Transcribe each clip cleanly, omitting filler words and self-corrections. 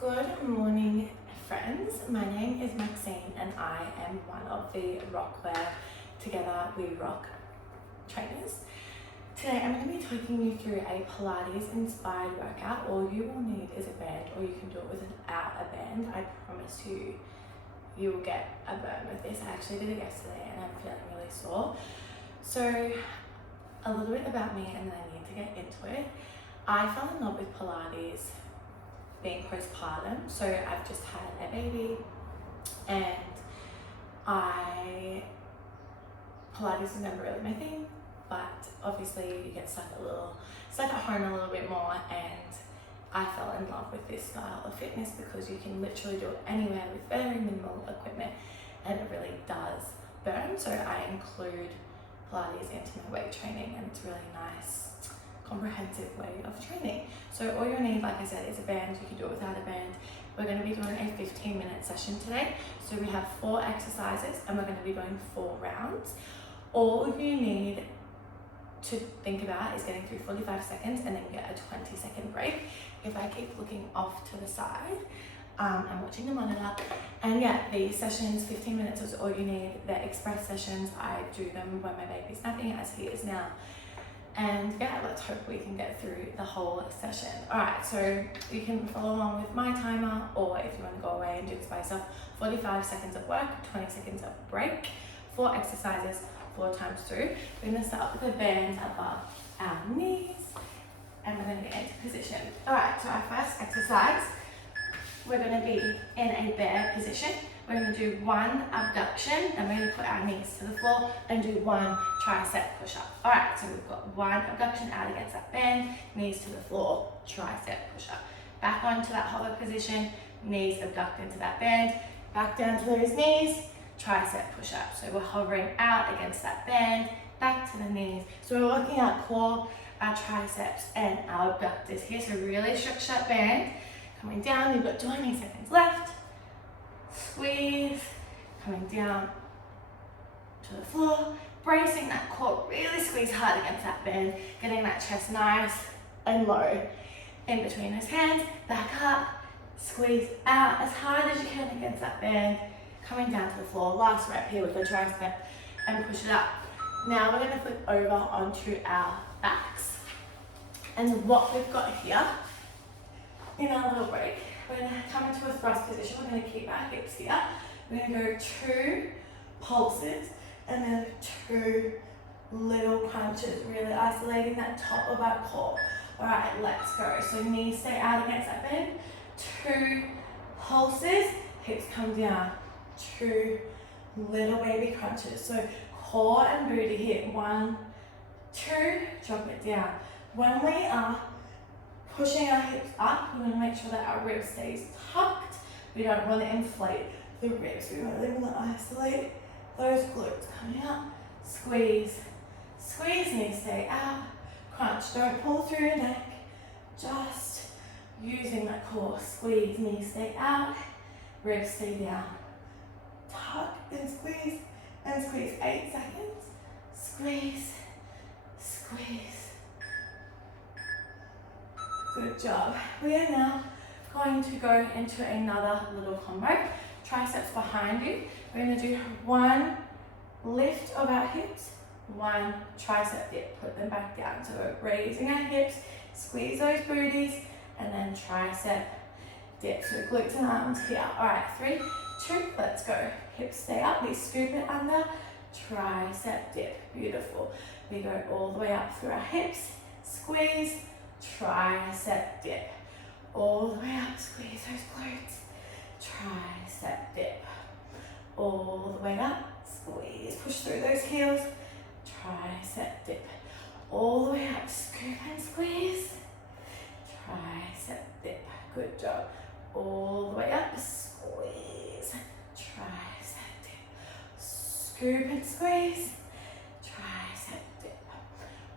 Good morning, friends. My name is Maxine and I am one of the Rockwear Together We Rock trainers. Today I'm going to be taking you through a Pilates inspired workout. All you will need is a band, or you can do it without a band. I promise you, you will get a burn with this. I actually did it yesterday and I'm feeling really sore. So a little bit about me and then I need to get into it. I fell in love with Pilates being postpartum, so I've just had a baby and Pilates was never really my thing, but obviously you get stuck at home a little bit more, and I fell in love with this style of fitness because you can literally do it anywhere with very minimal equipment and it really does burn. So I include Pilates into my weight training and it's really nice comprehensive way of training. So all you need, like I said, is a band. You can do it without a band. We're going to be doing a 15-minute session today. So we have 4 exercises and we're going to be doing 4 rounds. All you need to think about is getting through 45 seconds and then get a 20-second break. If I keep looking off to the side, I'm watching the monitor. And yeah, the sessions, 15 minutes is all you need. They're express sessions. I do them when my baby's napping, as he is now. And yeah, let's hope we can get through the whole session. All right, so you can follow along with my timer, or if you want to go away and do this by yourself, 45 seconds of work, 20 seconds of break, 4 exercises, 4 times through. We're gonna start with the band above our knees, and we're gonna get into position. All right, so our first exercise, we're gonna be in a bear position. We're going to do 1 abduction and we're going to put our knees to the floor and do 1 tricep push-up. All right, so we've got 1 abduction out against that band, knees to the floor, tricep push-up. Back onto that hover position, knees abduct into that band, back down to those knees, tricep push-up. So we're hovering out against that band, back to the knees. So we're working our core, our triceps and our abductors here. So really stretch that band. Coming down, you've got 20 seconds left. Squeeze, coming down to the floor, bracing that core, really squeeze hard against that band, getting that chest nice and low. In between those hands, back up, squeeze out as hard as you can against that band, coming down to the floor. Last rep here with the tricep and push it up. Now we're going to flip over onto our backs. And what we've got here in our little break, we're going to come into a thrust position. We're going to keep our hips here. We're going to go 2 pulses and then 2 little crunches, really isolating that top of our core. All right, let's go. So knees stay out against that bend. 2 pulses, hips come down. 2 little baby crunches. So core and booty here. 1, 2, drop it down. When we are pushing our hips up, we want to make sure that our ribs stays tucked. We don't want to inflate the ribs. We really want to isolate those glutes. Coming up, squeeze, squeeze, knees stay out, crunch. Don't pull through your neck, just using that core. Squeeze, knees stay out, ribs stay down. Tuck and squeeze, 8 seconds. Squeeze, squeeze. Good job. We are now going to go into another little combo. Triceps behind you. We're going to do 1 lift of our hips, 1 tricep dip. Put them back down. So we're raising our hips, squeeze those booties, and then tricep dip. So glutes and arms here. All right, 3, 2, let's go. Hips stay up. We scoop it under. Tricep dip. Beautiful. We go all the way up through our hips. Squeeze. Tricep dip. All the way up, squeeze those glutes. Tricep dip. All the way up, squeeze, push through those heels. Tricep dip. All the way up, scoop and squeeze. Tricep dip. Good job. All the way up, squeeze. Tricep dip. Scoop and squeeze. Tricep dip.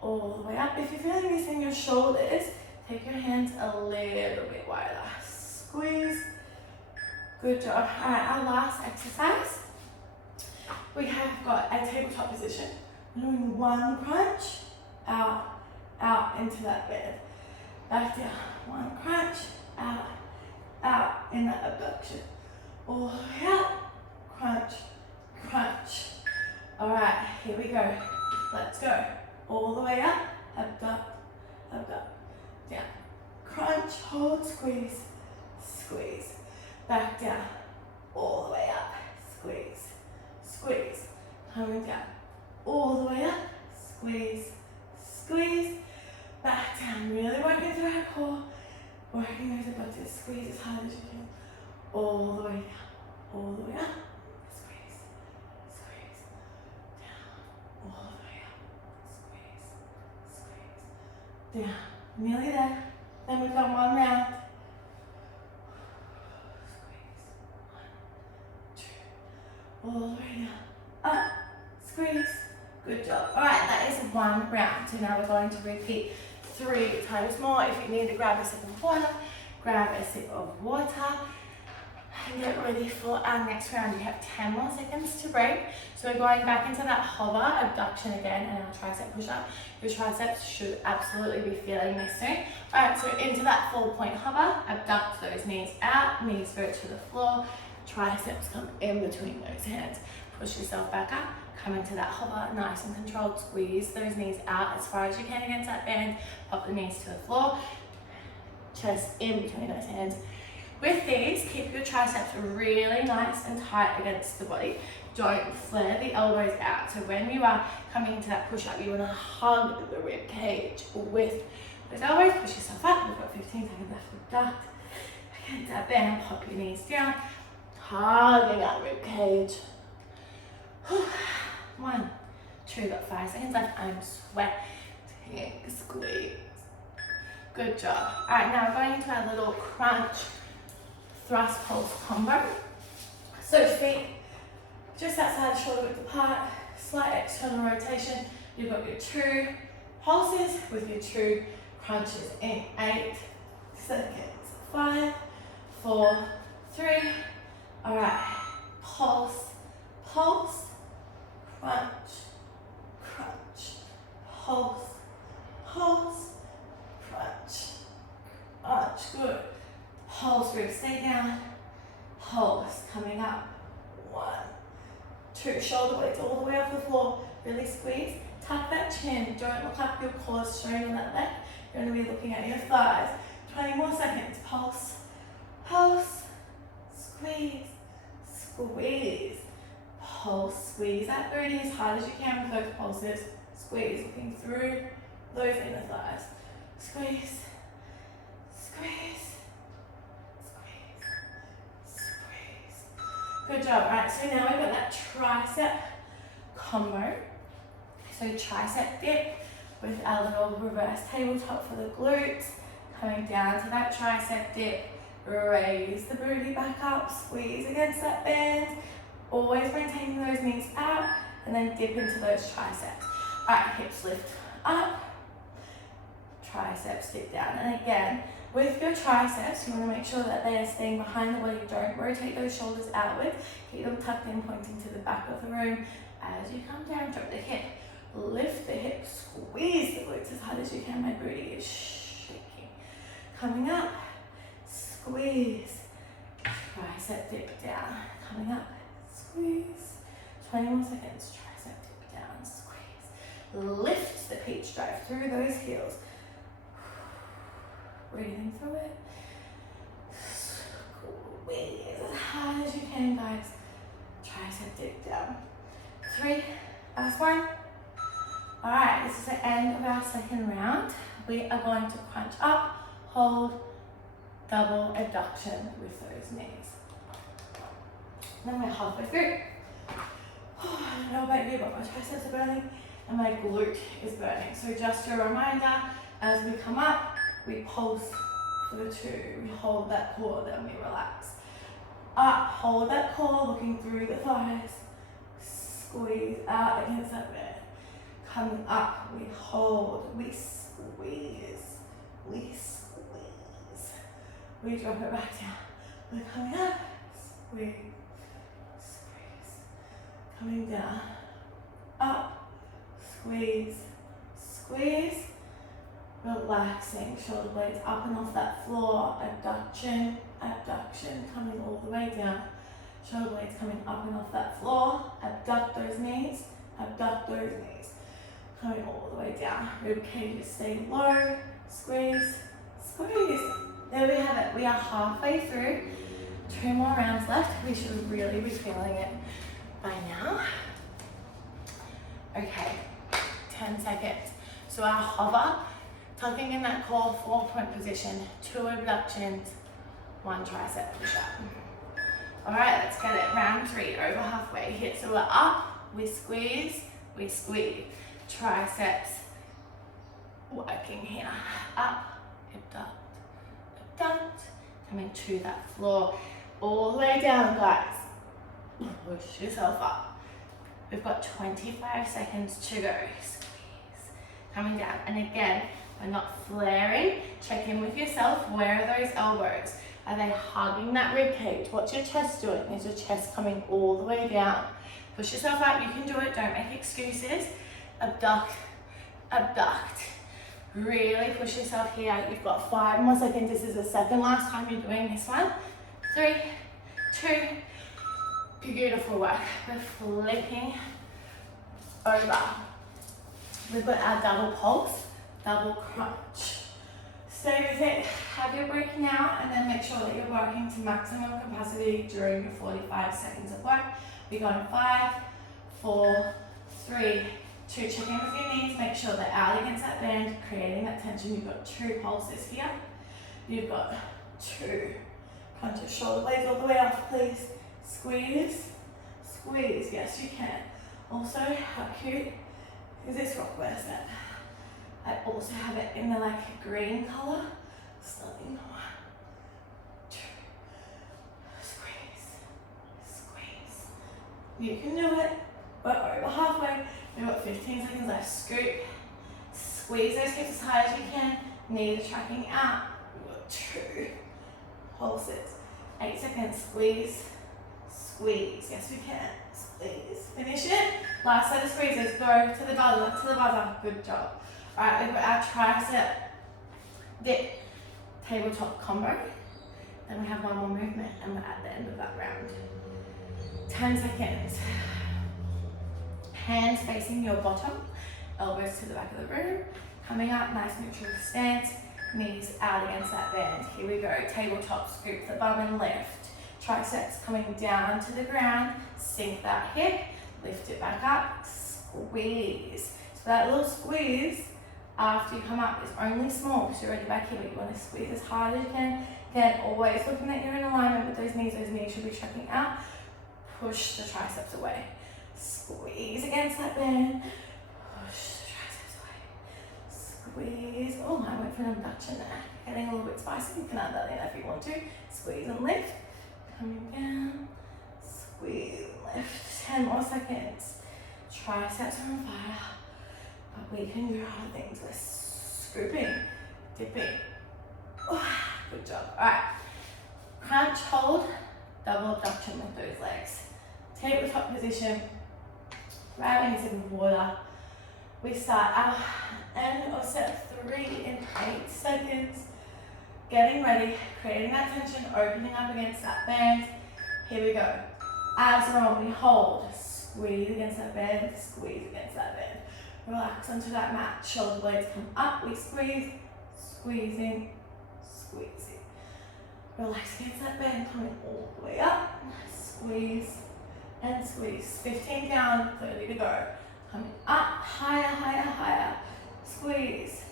All the way up. If you're feeling this in your shoulders, take your hands a little bit wider. Squeeze. Good job. All right, our last exercise. We have got a tabletop position. We're doing 1 crunch, out into that bed. Back down. 1 crunch, out, in that abduction. All the way up, crunch, crunch. All right, here we go. Let's go. All the way up, abduct, abduct, down. Crunch, hold, squeeze, squeeze. Back down, all the way up, squeeze, squeeze. Coming down, all the way up, squeeze, squeeze. Back down, really working through our core. Working those abductors, squeeze as hard as you can. All the way down, all the way up. Squeeze, squeeze, down. All the way up. Squeeze, squeeze, down. Nearly there. Then we've got one round. Squeeze, 1, 2. All the way down. Up, squeeze. Good job. All right, that is one round. So now we're going to repeat 3 times more. If you need to grab a sip of water, grab a sip of water and get ready for our next round. You have 10 more seconds to break. So we're going back into that hover abduction again and our tricep push up. Your triceps should absolutely be feeling this soon. All right, so into that 4-point hover, abduct those knees out, knees go to the floor, triceps come in between those hands. Push yourself back up. Come into that hover, nice and controlled. Squeeze those knees out as far as you can against that band. Pop the knees to the floor. Chest in between those hands. With these, keep your triceps really nice and tight against the body. Don't flare the elbows out. So when you are coming into that push-up, you want to hug the rib cage with those elbows. Push yourself up. We've got 15 seconds left. Abduct against that band. Pop your knees down. Hugging that rib cage. 1, 2, got 5 seconds left. I'm sweating, squeeze. Good job. All right, now we're going into our little crunch, thrust, pulse combo. So feet just outside shoulder width apart, slight external rotation. You've got your 2 pulses with your 2 crunches in 8 seconds. 5, 4, 3. All right, pulse, pulse. Crunch, crunch, pulse, pulse, crunch, crunch. Good. Pulse, ribs stay down. Pulse coming up. 1, 2. Shoulder blades all the way off the floor. Really squeeze. Tuck that chin. Don't look up your core straight on that leg. You're going to be looking at your thighs. 20 more seconds. Pulse, pulse, squeeze, squeeze. Pulse, squeeze that booty as hard as you can with those pulses. Squeeze, looking through those inner thighs. Squeeze, squeeze, squeeze, squeeze. Good job. All right, so now we've got that tricep combo. So tricep dip with our little reverse tabletop for the glutes. Coming down to that tricep dip. Raise the booty back up. Squeeze against that band. Always maintaining those knees out and then dip into those triceps. All right, hips lift up, triceps dip down. And again, with your triceps, you want to make sure that they are staying behind the body. Don't rotate those shoulders outwards. Keep them tucked in, pointing to the back of the room. As you come down, drop the hip, lift the hip, squeeze the glutes as hard as you can. My booty is shaking. Coming up, squeeze, tricep dip down. Coming up, squeeze. 20 more seconds. Tricep dip down. Squeeze. Lift the peach drive through those heels. Breathing through it. Squeeze as hard as you can, guys. Tricep dip down. 3. Last one. Alright, this is the end of our second round. We are going to crunch up, hold, double abduction with those knees. Then we're halfway through. I don't know about you, but my triceps are burning and my glute is burning. So just a reminder, as we come up, we pulse for the 2. We hold that core, then we relax. Up, hold that core, looking through the thighs. Squeeze out against that bed. Coming up, we hold, we squeeze, we squeeze. We drop it back down. We're coming up, squeeze. Coming down, up, squeeze, squeeze. Relaxing, shoulder blades up and off that floor, abduction, abduction, coming all the way down. Shoulder blades coming up and off that floor, abduct those knees, coming all the way down. Rib cages stay low, squeeze, squeeze. There we have it. We are halfway through. 2 more rounds left. We should really be feeling it by now. Okay, 10 seconds. So our hover, tucking in that core, 4-point position, 2 abductions, 1 tricep push-up. All right, let's get it. Round 3, over halfway. Hips are up, we squeeze, triceps working here. Up, abduct, abduct, coming to that floor. All the way down, guys. Push yourself up. We've got 25 seconds to go. Squeeze. Coming down. And again, we're not flaring. Check in with yourself. Where are those elbows? Are they hugging that rib cage? What's your chest doing? Is your chest coming all the way down? Push yourself up. You can do it. Don't make excuses. Abduct, abduct. Really push yourself here. You've got 5 more seconds. This is the second last time you're doing this one. 3, 2, beautiful work. We're flipping over. We've got our double pulse, double crunch. Stay with it, have your break now, and then make sure that you're working to maximum capacity during your 45 seconds of work. We go in 5, 4, 3, 2. Check in with your knees, make sure they're out against that band, creating that tension. You've got 2 pulses here. You've got 2. Punch your shoulder blades all the way off, please. Squeeze, squeeze, yes you can. Also, how cute is this rock wear set? I also have it in the like green color. Stunning. 1, 2, squeeze, squeeze. You can do it. We're over halfway. We've got 15 seconds left. Scoop, squeeze those hips as high as you can. Knees are tracking out. We've got 2 pulses. 8 seconds. Squeeze, squeeze. Yes, we can. Squeeze. Finish it. Last set of squeezes. Go to the buzzer. Good job. All right, we've got our tricep dip tabletop combo. Then we have 1 more movement, and we're at the end of that round. 10 seconds. Hands facing your bottom, elbows to the back of the room. Coming up, nice neutral stance. Knees out against that band. Here we go. Tabletop, scoop the bum and lift. Triceps coming down to the ground. Sink that hip. Lift it back up. Squeeze. So that little squeeze after you come up is only small because you're already back here, but you want to squeeze as hard as you can. Again, always looking that you're in alignment with those knees. Those knees should be checking out. Push the triceps away. Squeeze against that band. Push the triceps away. Squeeze. Oh, I went for an abduction there. Getting a little bit spicy. You can add that in if you want to. Squeeze and lift. Coming down. Squeeze and lift. 10 more seconds. Triceps are on fire. But we can do other things. We're scooping, dipping. Oh, good job. Alright. Crunch, hold, double abduction with those legs. Tabletop position. Grab any sip of water. We start our end of set 3 in 8 seconds. Getting ready, creating that tension, opening up against that band. Here we go. Abs are on, we hold. Squeeze against that band, squeeze against that band. Relax onto that mat, shoulder blades come up, we squeeze, squeezing, squeezing. Relax against that band, coming all the way up. Squeeze and squeeze. 15 down, 30 to go. Coming up, higher, higher, higher. Squeeze,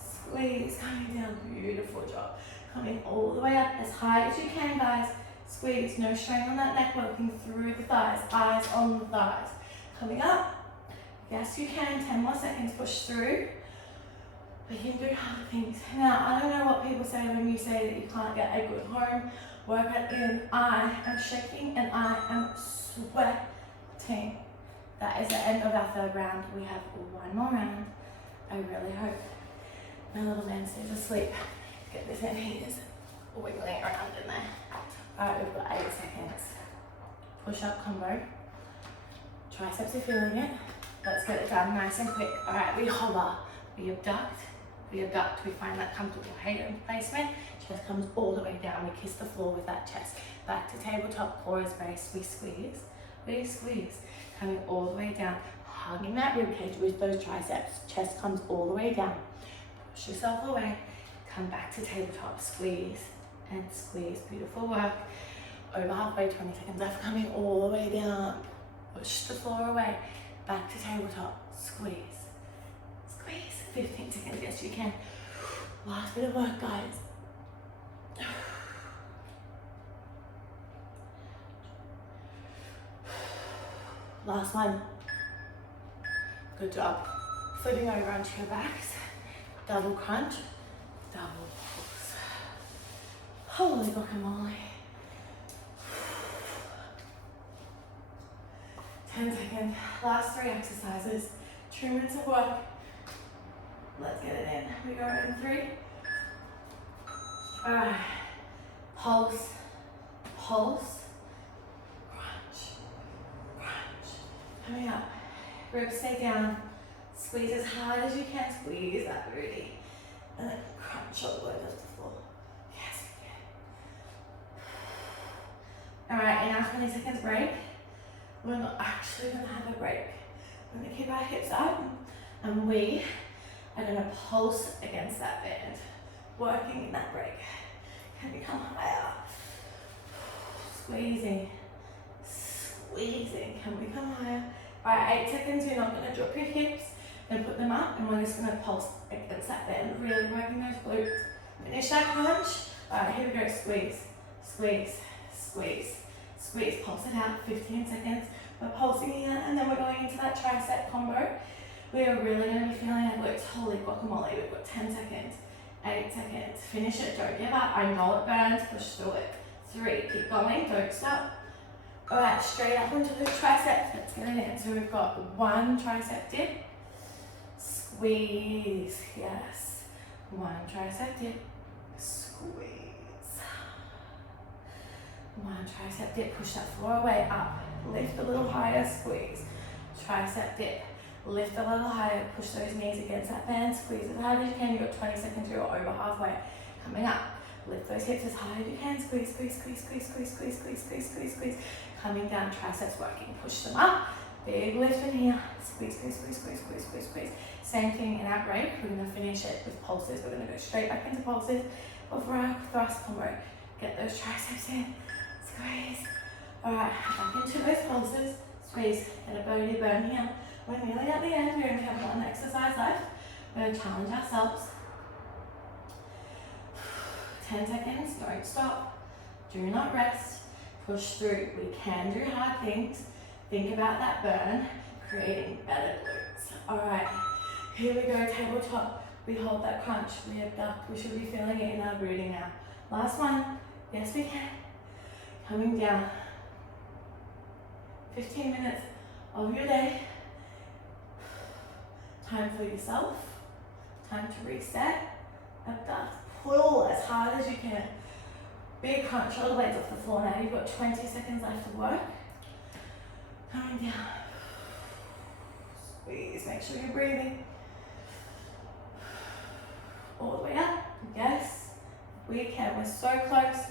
squeeze, coming down, beautiful job. Coming all the way up as high as you can, guys. Squeeze, no strain on that neck, working through the thighs, eyes on the thighs. Coming up, yes you can, 10 more seconds, push through. We can do other things. Now, I don't know what people say when you say that you can't get a good home workout in. I am shaking and I am sweating. That is the end of our 3rd round. We have 1 more round. I really hope my little man stays asleep. Get this in, he is wiggling around in there. Alright, we've got 8 seconds. Push-up combo. Triceps are feeling it. Let's get it done nice and quick. Alright, we hover, we abduct, We abduct, we find that comfortable hand placement, chest comes all the way down, we kiss the floor with that chest. Back to tabletop, core is base, we squeeze, coming all the way down, hugging that rib cage with those triceps, chest comes all the way down. Push yourself away, come back to tabletop, squeeze and squeeze, beautiful work. Over halfway, 20 seconds left, coming all the way down. Push the floor away, back to tabletop, squeeze. 15 seconds, yes you can. Last bit of work, guys. Last one. Good job. Flipping over onto your backs. Double crunch, double pulse. Holy guacamole. 10 seconds. Last 3 exercises. 2 minutes of work. Let's get it in. We go in 3. Alright. Pulse, pulse, crunch, crunch. Coming up. Ribs stay down. Squeeze as hard as you can. Squeeze that booty. And then crunch all the way to the floor. Yes, we can. Alright, in our 20 seconds break, we're not actually going to have a break. We're going to keep our hips up and we are going to pulse against that band, working in that break. Can we come higher? Squeezing, squeezing. Can we come higher? Alright, 8 seconds, you're not going to drop your hips, then put them up, and we're just going to pulse against that band, really working those glutes. Finish that crunch. Alright, here we go, squeeze, squeeze, squeeze, squeeze, pulse it out, 15 seconds. We're pulsing here, and then we're going into that tricep combo. We are really going to be feeling our glutes. Holy guacamole, we've got 10 seconds, 8 seconds. Finish it, don't give up. I know it burns, push through it. 3, keep going, don't stop. Alright, straight up into the triceps. Let's get it in. So we've got 1 tricep dip, squeeze, yes. 1 tricep dip, squeeze. 1 tricep dip, push that floor away, up. Lift a little higher, squeeze. Tricep dip. Lift a little higher, push those knees against that band, squeeze as hard as you can. You've got 20 seconds, you're over halfway. Coming up, lift those hips as high as you can, squeeze, squeeze, squeeze, squeeze, squeeze, squeeze, squeeze, squeeze, squeeze, squeeze. Coming down, triceps working, push them up. Big lift in here, squeeze, squeeze, squeeze, squeeze, squeeze, squeeze, squeeze. Same thing in our break, we're gonna finish it with pulses. We're gonna go straight back into pulses over our thrust combo. Get those triceps in, squeeze. All right, back into those pulses, squeeze, get a body burn here. We're nearly at the end, we only have 1 exercise left. We're going to challenge ourselves. 10 seconds, don't stop. Do not rest. Push through. We can do hard things. Think about that burn, creating better glutes. Alright, here we go, tabletop. We hold that crunch, we abduct. We should be feeling it in our booty now. Last one. Yes, we can. Coming down. 15 minutes of your day. Time for yourself, time to reset, abduct, pull as hard as you can. Big crunch, shoulder blades off the floor now. You've got 20 seconds left of work. Coming down. Squeeze, make sure you're breathing. All the way up, yes. We can, we're so close.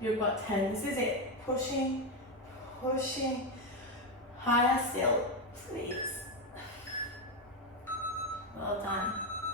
You've got 10, this is it. Pushing, pushing, higher still, please. Well done.